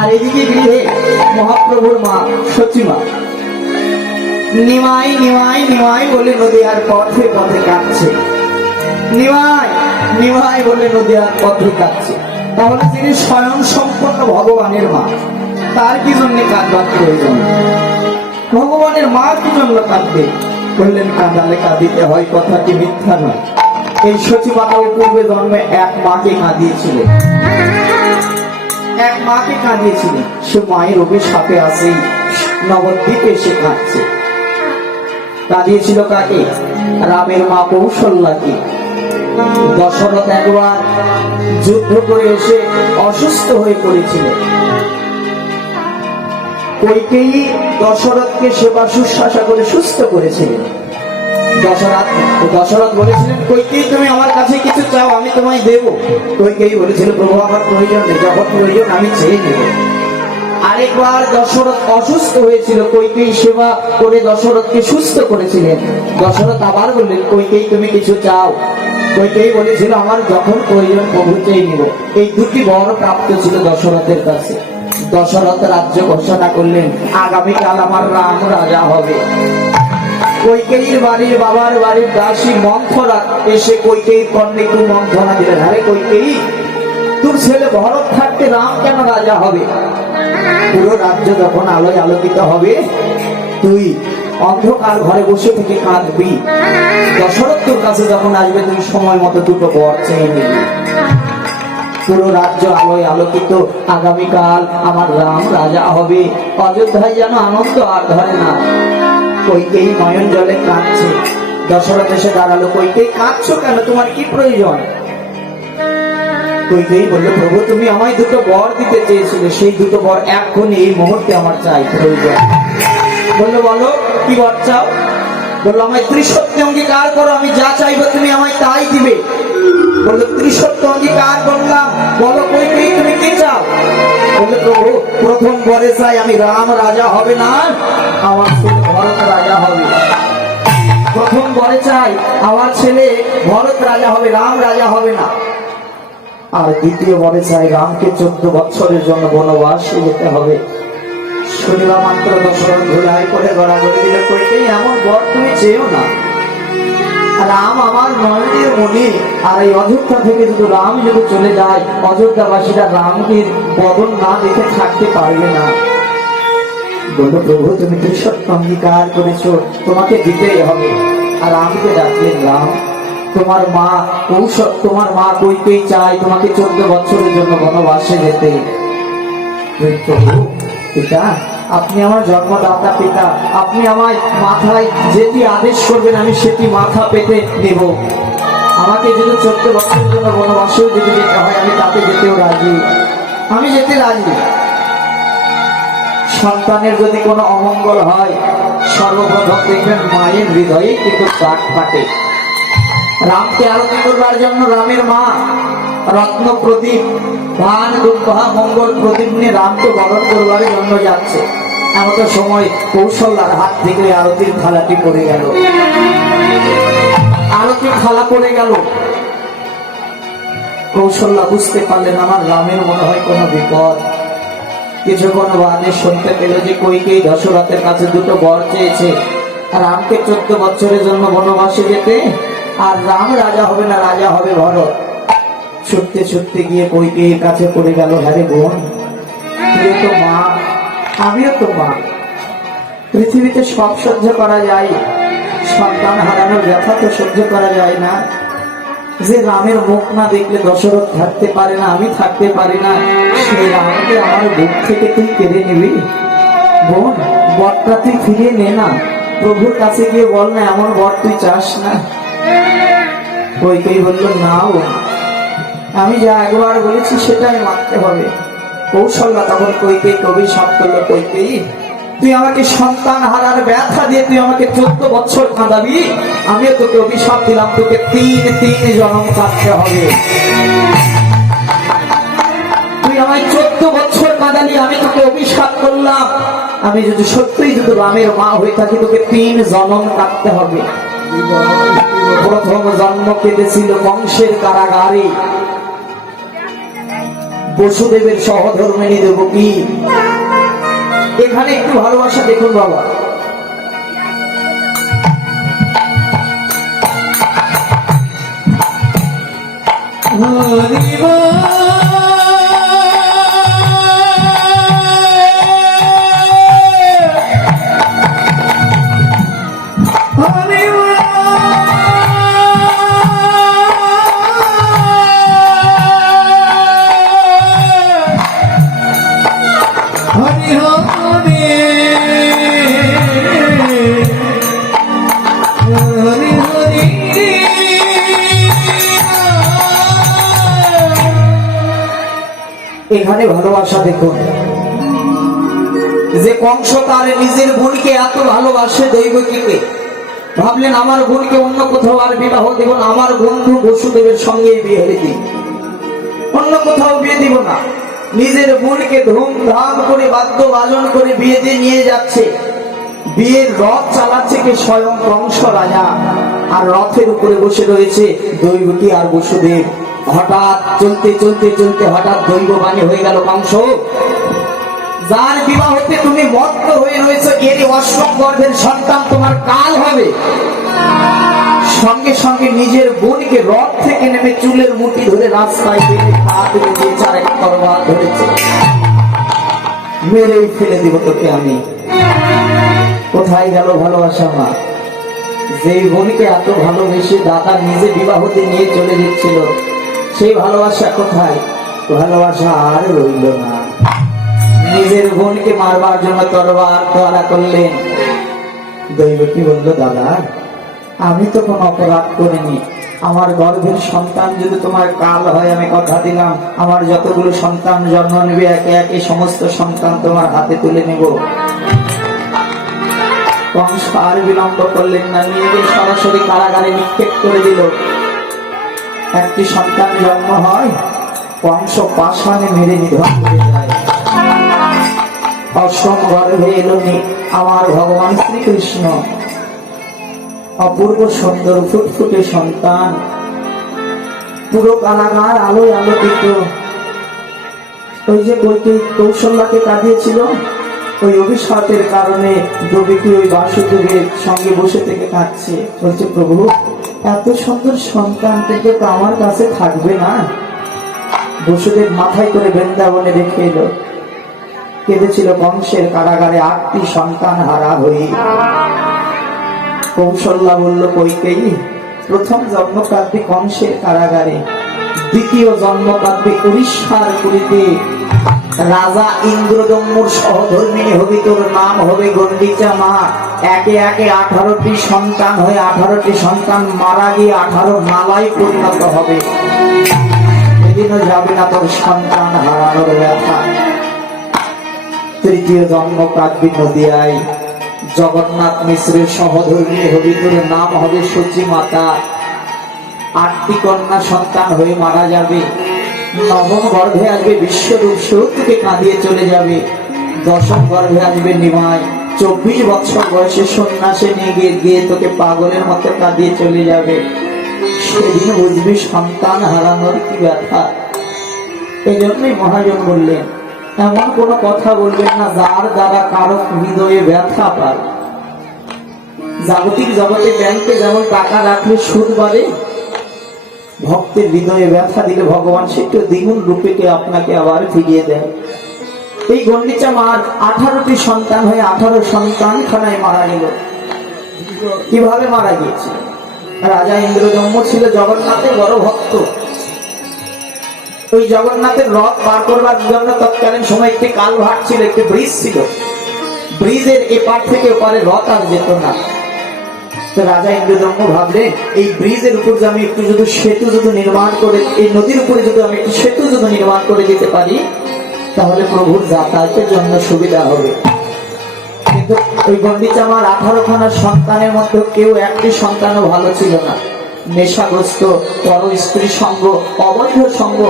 আর এদিকে গৃহে মহাপ্রভুর মা সচিমা নিমাই নিমাই নিমাই বলে নদীয়ার পথে পথে কাঁদছে। নিমাই নিমাই বলে নদীয়ার পথে কাঁদছে। তাহলে তিনি স্বয়ং সম্পন্ন ভগবানের মা, তার কি জন্য কাঁদবার প্রয়োজন? ভগবানের মা কি জন্য কাঁদবে? বললেন কাঁদালে কাঁদিতে হয়, কথাটি মিথ্যা নয়। এই সচিবাতাও পূর্বে জন্মে এক মাকে কাঁদিয়েছিলেন, এক মাকে কাঁদিয়েছিলেন। সে মায়ের অভিশাপে আসেই নবদ্বীপে এসে কাঁদছে। কাঁদিয়েছিল কাকে? রামের মা কৌশল্যাকে। দশরথ একবার যুদ্ধ করে এসে অসুস্থ হয়ে পড়েছিল। কইকেয়ী দশরথকে সেবা শুশ্রূষা করে সুস্থ করেছিলেন। দশরথ বলেছিলেন, কইকেয়ী তুমি আমার কাছে কিছু চাও, আমি তোমায় দেব। কইকেয়ী বলেছিল, প্রভু আমার প্রয়োজন নেই, যখন প্রয়োজন আমি চেয়ে নেব। আরেকবার দশরথ অসুস্থ হয়েছিল, কইকেয়ী সেবা করে দশরথকে সুস্থ করেছিলেন। দশরথ আবার বললেন, কইকেয়ী তুমি কিছু চাও। কইকেয়ী বলেছিল, আমার যখন প্রয়োজন প্রভু চেয়ে নিব। এই দুটি বর প্রাপ্ত ছিল দশরথের কাছে। দশরথ রাজ্য ঘোষণা করলেন, আগামীকাল আমার রাম রাজা হবে। কইকেয়ীর বাড়ির বাবার বাড়ির দাসী মন্থরা এসে কইকেয়ীর কর্ণে একটু মন্থনা দিলেন, আরে কইকেয়ী, তোর ছেলে ভরত থাকতে রাম কেন রাজা হবে? পুরো রাজ্য যখন আলোয় আলোকিত হবে, তুই অন্ধকার ঘরে বসে থেকে কাঁদবি। দশরথ তোর কাছে যখন আসবে, তুই সময় মতো দুটো বর চেয়ে নিবি। পুরো রাজ্য আলোয় আলোকিত, আগামীকাল আমার রাম রাজা হবে। অযোধ্যায় যেন আনন্দ আর ধরে না। কইকেয়ী নয়ন জলে কাঁদছে। দশরথ এসে দাঁড়ালো, কইকেয়ী কাঁদছো কেন, তোমার কি প্রয়োজন? কইকেয়ী বলল, প্রভু তুমি আমায় দুটো বর দিতে চেয়েছিলে, সেই দুটো বর এক্ষুনি এই মুহূর্তে আমার চাই, প্রয়োজন। বললো, বলো কি বর চাও? বললো, আমায় ত্রিসত্য অঙ্গীকার করো, আমি যা চাইবো তুমি আমায় তাই দিবে। বললো, ত্রিসত্য অঙ্গীকার করলাম, বলো কইকেয়ী তুমি কি চাও? বললো, প্রভু প্রথম বরে চাই আমি রাম রাজা হবে না, আমার ছেলে ভরত রাজা হবে। প্রথম বরে চাই আমার ছেলে ভরত রাজা হবে, রাম রাজা হবে না। আর দ্বিতীয় বরে চাই রামকে 14 বছরের জন্য বনবাসে যেতে হবে। শুনিবা মাত্র দশরথ ধুলাই করে গড়াগড়ি দিলে, কইকেয়ী এমন বর তুমি চেয়েও না। রাম আমার নয়নের মনে, আর এই অযোধ্যা থেকে যদি রাম যদি চলে যায়, অযোধ্যাবাসীরা রামকে বদন না দেখে থাকতে পারবে না। বললো, প্রভু তুমি ত্রিসত্য অঙ্গীকার করেছো, তোমাকে দিতেই হবে। আর রামকে ডাকলেন, রাম তোমার মা কইকেয়ী চাই তোমাকে 14 বছরের জন্য বনবাসে যেতে। প্রভু পিতা, আপনি আমার জন্মদাতা পিতা, আপনি আমায় মাথায় যেটি আদেশ করবেন আমি সেটি মাথা পেতে নেব। আমাকে যদি 14 বছরের জন্য বনবাসেও যদি যেতে হয়, আমি তাতে যেতেও রাজি, আমি যেতে রাজি। সন্তানের যদি কোনো অমঙ্গল হয়, সর্বপ্রথম দেখবেন মায়ের হৃদয়ে কিন্তু কাঠ ফাটে। রামকে আরতি করবার জন্য রামের মা রত্ন প্রদীপ, ধান দুর্গা মঙ্গল প্রদীপ নিয়ে রামকে বরণ করবার জন্য যাচ্ছে। এমন সময় কৌশল্যার হাত থেকে আরতির থালাটি পড়ে গেল, আরতির থালা পড়ে গেল। কৌশল্যা বুঝতে পারলেন আমার রামের মনে হয় কোনো বিপদ। কিছুক্ষণ বাদে শুনতে পেল যে কইকেয়ী দশরথের কাছে দুটো বর চেয়েছে, রামকে 14 বছরের জন্য বনবাসে যেতে, আর রাম রাজা হবে না, রাজা হবে ভরত। ছুটতে ছুটতে গিয়ে কইকেয়ীর কাছে পড়ে গেল, হ্যারে বোন, তুইও তো মা, আমিও তো মা। পৃথিবীতে সব সহ্য করা যায়, সন্তান হারানোর ব্যথা তো সহ্য করা যায় না। যে রামের মুখ না দেখলে দশরথ থাকতে পারে না, আমি থাকতে পারি না, সেই রামকে আমার বুক থেকে তুই কেড়ে নিবি? বোন, বরটা তুই ফিরিয়ে নে না, প্রভুর কাছে গিয়ে বল না এমন বর তুই চাস না। কইকেয়ী বলল, না বোন, আমি যা একবার বলেছি সেটাই মানতে হবে। কৌশল্যা তখন কইকেয়ীকে অভিশাপ করলো, কইকেয়ী তুই আমাকে সন্তান হারার ব্যথা দিয়ে তুই আমাকে 14 বছর কাঁদাবি, আমিও তোকে অভিশাপ দিলাম, তোকে 3 জন্ম কাঁদতে হবে। তুই আমায় 14 বছর কাঁদালি, আমি তোকে অভিশাপ করলাম, আমি যদি সত্যিই যদি রামের মা হয়ে থাকি, তোকে 3 জন্ম কাঁদতে হবে। প্রথম জন্ম কেঁদেছিল বংশের কারাগারে, বসুদেবের সহধর্মিণী দেবকী। এখানে একটু ভালোবাসা দেখুন বাবা। এখানে ভালোবাসা দেখুন, যে কংস তার নিজের বোনকে এত ভালোবাসে দৈবকীকে, ভাবলেন আমার বোনকে অন্য কোথাও আর বিবাহ দিব না, আমার বন্ধু বসুদেবের সঙ্গে বিয়ে দিই, অন্য কোথাও বিয়ে দিব না। নিজের বোনকে ধুমধাম করে বাদ্য বাজন করে বিয়ে দিয়ে নিয়ে যাচ্ছে। বিয়ের রথ চালাচ্ছে কে? স্বয়ং কংস রাজা। আর রথের উপরে বসে রয়েছে দৈবকী আর বসুদেব। হঠাৎ চলতে চলতে চলতে হঠাৎ দৈববাণী হয়ে গেল, কংস যার বিবাহতে তুমি মত্ত হয়ে রয়েছে এরই অষ্টম গর্ভের সন্তান তোমার কাল হবে। সঙ্গে সঙ্গে নিজের বোনকে রথ থেকে নেমে চুলের মুঠি ধরে রাস্তায় ধরেছে, মেরেই ফেলে দিব তোকে আমি। কোথায় গেল ভালোবাসা মা? যেই বোনকে এত ভালোবেসে দাদা নিজে বিবাহতে নিয়ে চলে যাচ্ছিল, সেই ভালোবাসা কোথায়? ভালোবাসা আর রইল না। নিজের বোনকে মারবার জন্য তরবার তোলা করলেন। দৈবকী বলল, দাদা আমি তো কোনো অপরাধ করিনি, আমার গর্ভের সন্তান যদি তোমার কাল হয় আমি কথা দিলাম আমার যতগুলো সন্তান জন্ম নেবে একে একে সমস্ত সন্তান তোমার হাতে তুলে নেব। কংস আর বিলম্ব করলেন না, নিয়ে গিয়ে সরাসরি কারাগারে নিক্ষেপ করে দিল। একটি সন্তান জন্ম হয়, কংস পাষাণে মেরে নিধন করে যায়। অষ্টম গর্ভে এলো আমার ভগবান শ্রীকৃষ্ণ, অপূর্ব সুন্দর ফুটফুটে সন্তান, পুরো কারাগার আলোয় আলোকিত। ওই যে কৌশল্যাকে কাঁদিয়েছিল, ওই অভিশাপের কারণে দেবকী ওই বাসুদেবের সঙ্গে বসে থেকে কাঁদছে, বলছে প্রভু এত সুন্দর সন্তান কিন্তু আমার কাছে থাকবে না। বসুদেব মাথায় করে বৃন্দাবনে রেখে এলো। কেঁদেছিল কংসের কারাগারে 8টি সন্তান হারা হয়ে। কৌশল্যা বলল, কইকেয়ী প্রথম জন্ম কাঁদবে কংসের কারাগারে, দ্বিতীয় জন্ম কাঁদবে উড়িষ্যার পুরীতে, রাজা ইন্দ্রদম্যুর সহধর্মিণী হবি, তোর নাম হবে গণ্ডিচা মা। একে একে 18টি সন্তান হয়ে 18টি সন্তান মারা গিয়ে 18 মালায় পরিণত হবে। এদিনও যাবে না তোর সন্তান হারানোর ব্যথা। তৃতীয় জন্ম কাঁদবি নদিয়ায়, জগন্নাথ মিশ্রের সহধর্মিণী হবি, তোর নাম হবে সচী মাতা। 8টি কন্যা সন্তান হয়ে মারা যাবে। নবম গর্ভে আসবে বিশ্বরূপ, তোকে কাঁদিয়ে চলে যাবে। দশম গর্ভে আসবে নিমাই, 24 বছর বয়সে সন্ন্যাসে নিয়ে গিয়ে তোকে পাগলের মতো কাঁদিয়ে চলে যাবে। সেদিন বুঝবি সন্তান হারানোর কি ব্যথা। এই জন্যই মহাজন বললেন, এমন কোন কথা বলবেন না যার দ্বারা কারো হৃদয়ে ব্যথা পায়। জাগতিক জগতে ব্যাংকে যেমন টাকা রাখলে সুদ বাড়ে, ভক্তের হৃদয়ে ব্যথা দিলে ভগবান সেটা দ্বিগুণ রূপে আপনাকে আবার ফিরিয়ে দেয়। এই গণ্ডিচা মার 18টি সন্তান হয়ে 18 সন্তান খানায় মারা গেল। কিভাবে মারা গিয়েছে? রাজা ইন্দ্রদম্য ছিল জগন্নাথের বড় ভক্ত। ওই জগন্নাথের রথ পার করবার জন্য তৎকালীন সময় একটি কালভার্ট ছিল, একটি ব্রিজ ছিল। ব্রিজের এপার থেকে ওপারে রথ আর যেত না। রাজা ইন্দ্রদম্য ভাবলেন, এই ব্রিজের উপর যে আমি একটু যদি সেতু যদি নির্মাণ করে, এই নদীর উপরে যদি আমি একটু সেতু যদি নির্মাণ করে দিতে পারি তাহলে প্রভুর যাতায়াতের জন্য সুবিধা হবে। কিন্তু ওই গণ্ডিচা মার 18খানা সন্তানের মধ্যে কেউ একটি সন্তানও ভালো ছিল না। নেশাগ্রস্ত, পর স্ত্রী সঙ্গ, অবৈধ সঙ্গ,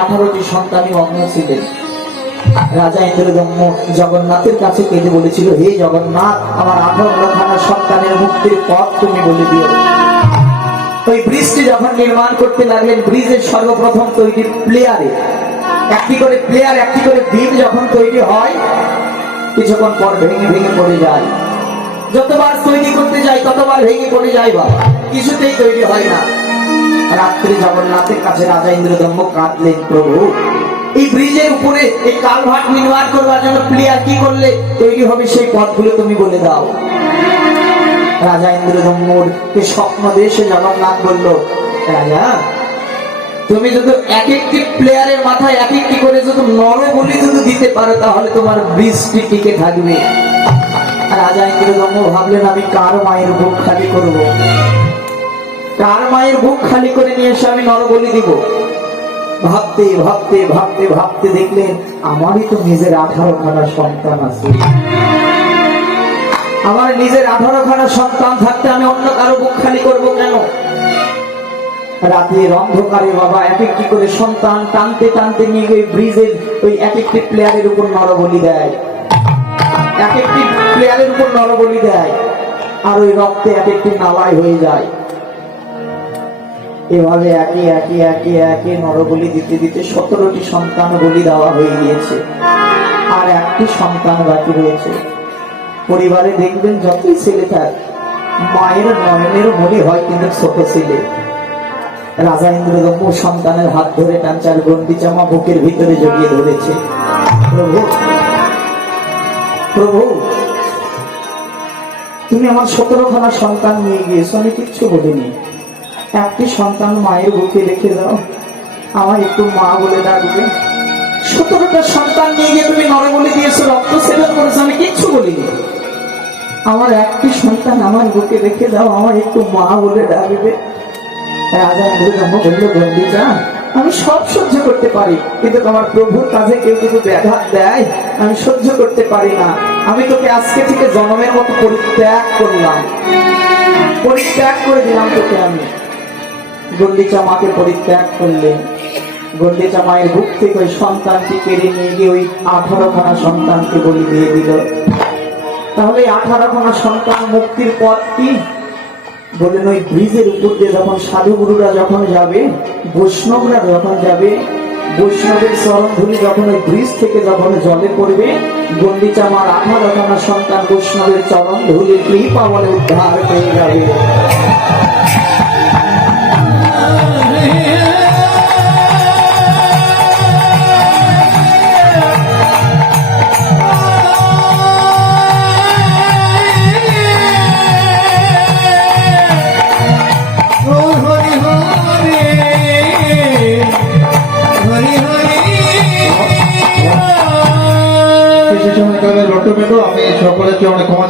18টি সন্তানই অন্য ছিলেন। রাজা ইন্দ্রদম্য জগন্নাথের কাছে কেঁদে বলেছিল, হে জগন্নাথ, আমার 18খানা সন্তানের মুক্তির পথ তুমি বলে দিও। ওই ব্রিজটি যখন নির্মাণ করতে লাগলেন, ব্রিজের সর্বপ্রথম তৈরি প্লেয়ারে একটি করে প্লেয়ার, একটি করে বিম যখন তৈরি হয় কিছুক্ষণ পর ভেঙে ভেঙে পড়ে যায়। যতবার তৈরি করতে যাই ততবার ভেঙে পড়ে যায় বাবা, কিছুতেই তৈরি হয় না। রাত্রি জগন্নাথের কাছে রাজা ইন্দ্রদম্ভ কাঁদলেন, প্রভু এই ব্রিজের উপরে এই কালভার্ট নির্মাণ করবার জন্য প্লেয়ার কি করলে তৈরি হবে সেই পথগুলো তুমি বলে দাও। রাজা ইন্দ্রদম্ভর স্বপ্ন দেশে জগন্নাথ বলল, রাজা তুমি যদি এক একটি প্লেয়ারের মাথায় এক একটি করে যদি নরবলি যদি দিতে পারো তাহলে তোমার ব্রিজটি টিকে থাকবে। রাজা ইন্দ্রদম্ভ ভাবলেন, আমি কার মায়ের বুক খালি করব, কার মায়ের বুক খালি করে নিয়ে এসে আমি নরবলি দিব। ভাবতে ভাবতে ভাবতে ভাবতে দেখলেন, আমারই তো নিজের 18খানা সন্তান আছে, আমার নিজের 18খানা সন্তান থাকতে আমি অন্য কারো বুক খালি করব কেন? রাতের অন্ধকারে বাবা এক একটি করে সন্তান টানতে টানতে নিয়ে ওই ব্রিজের ওই এক একটি প্লেয়ারের উপর নরবলি দেয়, এক একটি প্লেয়ারের উপর নরবলি দেয়, আর ওই রক্তে এক একটি নালাই হয়ে যায়। এভাবে একে একে একে একে নরবলি দিতে দিতে 17টি সন্তান বলি দেওয়া হয়ে গিয়েছে, আর একটি সন্তান বাকি রয়েছে। পরিবারে দেখবেন যতই ছেলে থাক মায়ের নয়নের মনে হয় কিন্তু ছোট ছেলে। রাজা ইন্দ্রদম্ভ সন্তানের হাত ধরে টানচার গন্ডি জামা বুকের ভিতরে জড়িয়ে ধরেছে। প্রভু প্রভু তুমি আমার 17খানা সন্তান নিয়ে গিয়েছো, আমি কিচ্ছু বলিনি, একটি সন্তান মায়ের বুকে রেখে দাও, আমার একটু মা বলে ডাকবে। 17টা সন্তান নিয়ে গিয়ে তুমি নরবলি দিয়েছো, রক্ত সেবন করেছো, আমি কিচ্ছু বলিনি, আমার একটি সন্তান আমার বুকে রেখে দাও, আমার একটু মা বলে ডাকবে। রাজা ইন্দ্রদম্ভ বলল, গন্ডিচা আমি সব সহ্য করতে পারি, কিন্তু আমার প্রভুর কাজে কেউ যদি ব্যাঘাত দেয় আমি সহ্য করতে পারি না। আমি তোকে আজকে থেকে জন্মের মতো পরিত্যাগ করলাম, পরিত্যাগ করে দিলাম তোকে আমি। গন্ডিচা মাকে পরিত্যাগ করলেন। গন্ডিচা মায়ের বুক থেকে ওই সন্তানটি কেড়ে নিয়ে গিয়ে ওই 18খানা সন্তানকে বলি দিয়ে দিল। তাহলে 18খানা সন্তান মুক্তির পথ কি? বলেন, ওই ব্রিজের উপর দিয়ে যখন সাধুগুরুরা যখন যাবে, বৈষ্ণবরা যখন যাবে, বৈষ্ণবের চরণ ধুলি যখন ওই ব্রিজ থেকে যখন জলে পড়বে, গন্ডিচা মার 18খানা সন্তান বৈষ্ণবের চরণ ধুলি কৃপা বলে উদ্ধার পেয়ে যাবে। আমি সকলের অনেক ক্ষমা